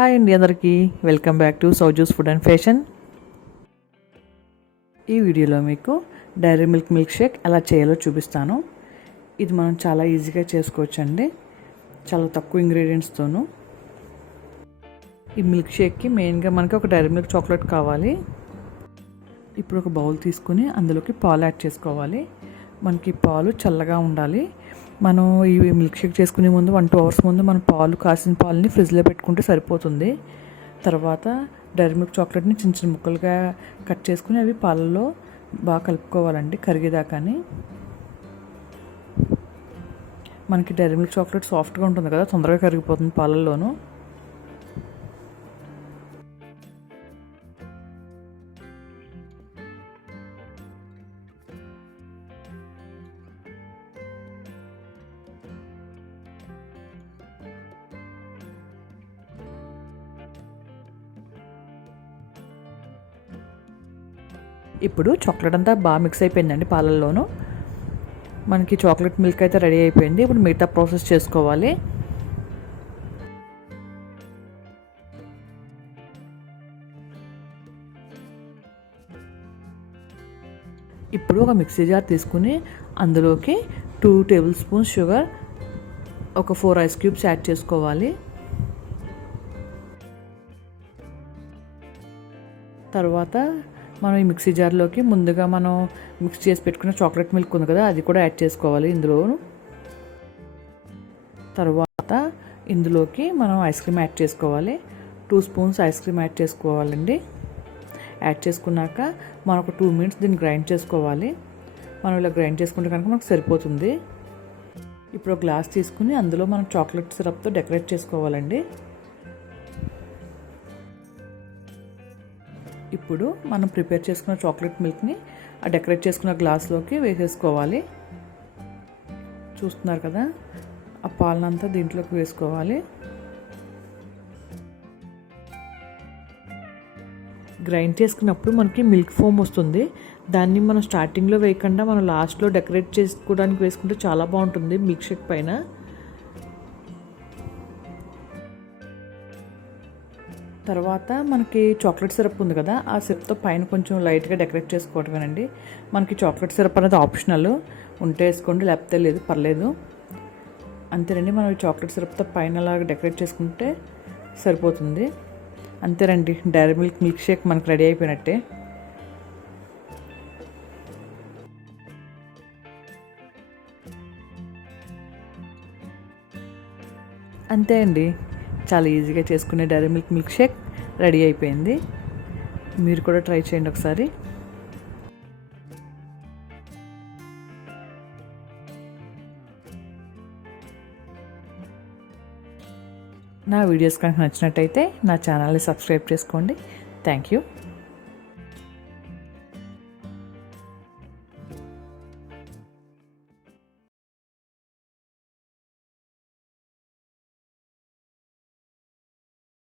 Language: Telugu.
హాయ్ అండి అందరికీ welcome back to Sauju's food and fashion. ఈ వీడియోలో మీకు డైరీ మిల్క్ షేక్ ఎలా చేయాలో చూపిస్తాను. ఇది మనం చాలా ఈజీగా చేసుకోవచ్చండి, చాలా తక్కువ ఇంగ్రీడియంట్స్తోనూ. ఈ మిల్క్ షేక్కి మెయిన్గా మనకి ఒక డైరీ మిల్క్ చాక్లెట్ కావాలి. ఇప్పుడు ఒక బౌల్ తీసుకుని అందులోకి పాలు యాడ్ చేసుకోవాలి. మనకి పాలు చల్లగా ఉండాలి. మనం ఈ మిల్క్ షేక్ చేసుకునే ముందు 1-2 అవర్స్ ముందు మనం కాసిన పాలని ఫ్రిడ్జ్లో పెట్టుకుంటే సరిపోతుంది. తర్వాత డైరీ మిల్క్ చాక్లెట్ని చిన్న చిన్న ముక్కలుగా కట్ చేసుకుని అవి పాలల్లో బాగా కలుపుకోవాలండి కరిగేదాకాని. మనకి డైరీ మిల్క్ చాక్లెట్ సాఫ్ట్గా ఉంటుంది కదా, తొందరగా కరిగిపోతుంది పాలల్లోనూ. ఇప్పుడు చాక్లెట్ అంతా బాగా మిక్స్ అయిపోయిందండి పాలల్లోనూ. మనకి చాక్లెట్ మిల్క్ అయితే రెడీ అయిపోయింది. ఇప్పుడు మిగతా ప్రాసెస్ చేసుకోవాలి. ఇప్పుడు ఒక మిక్సీ జార్ తీసుకుని అందులోకి 2 టేబుల్ స్పూన్స్ షుగర్, ఒక 4 ఐస్ క్యూబ్స్ యాడ్ చేసుకోవాలి. తర్వాత మనం ఈ మిక్సీ జార్లోకి ముందుగా మనం మిక్స్ చేసి పెట్టుకున్న చాక్లెట్ మిల్క్ ఉంది కదా, అది కూడా యాడ్ చేసుకోవాలి ఇందులో. తర్వాత ఇందులోకి మనం ఐస్ క్రీమ్ యాడ్ చేసుకోవాలి. 2 స్పూన్స్ ఐస్ క్రీమ్ యాడ్ చేసుకోవాలండి. యాడ్ చేసుకున్నాక మనం ఒక 2 మినిట్స్ దీన్ని గ్రైండ్ చేసుకోవాలి. మనం ఇలా గ్రైండ్ చేసుకుంటే కనుక మనకు సరిపోతుంది. ఇప్పుడు ఒక గ్లాస్ తీసుకుని అందులో మనం చాక్లెట్ సిరప్తో డెకరేట్ చేసుకోవాలండి. ఇప్పుడు మనం ప్రిపేర్ చేసుకున్న చాక్లెట్ మిల్క్ని ఆ డెకరేట్ చేసుకున్న గ్లాస్లోకి వేసేసుకోవాలి. చూస్తున్నారు కదా, ఆ పాలనంతా దీంట్లోకి వేసుకోవాలి. గ్రైండ్ చేసుకున్నప్పుడు మనకి మిల్క్ ఫోమ్ వస్తుంది. దాన్ని మనం స్టార్టింగ్లో వేయకుండా మనం లాస్ట్లో డెకరేట్ చేసుకోవడానికి వేసుకుంటే చాలా బాగుంటుంది మిల్క్ షేక్ పైన. తర్వాత మనకి చాక్లెట్ సిరప్ ఉంది కదా, ఆ సిరప్తో పైన కొంచెం లైట్గా డెకరేట్ చేసుకోవటమేనండి. మనకి చాక్లెట్ సిరప్ అనేది ఆప్షనల్, ఉంటే వేసుకోండి లేకపోతే లేదు, పర్లేదు. అంతేనండి, మనం చాక్లెట్ సిరప్తో పైన అలాగా డెకరేట్ చేసుకుంటే సరిపోతుంది. అంతేనండి, డైరీ మిల్క్ షేక్ మనకు రెడీ అయిపోయినట్టే. అంతే అండి, చాలా ఈజీగా చేసుకునే డైరీ మిల్క్ షేక్ రెడీ అయిపోయింది. మీరు కూడా ట్రై చేయండి ఒకసారి. నా వీడియోస్ కనుక నచ్చినట్టయితే నా ఛానల్ని సబ్స్క్రైబ్ చేసుకోండి. Thank you.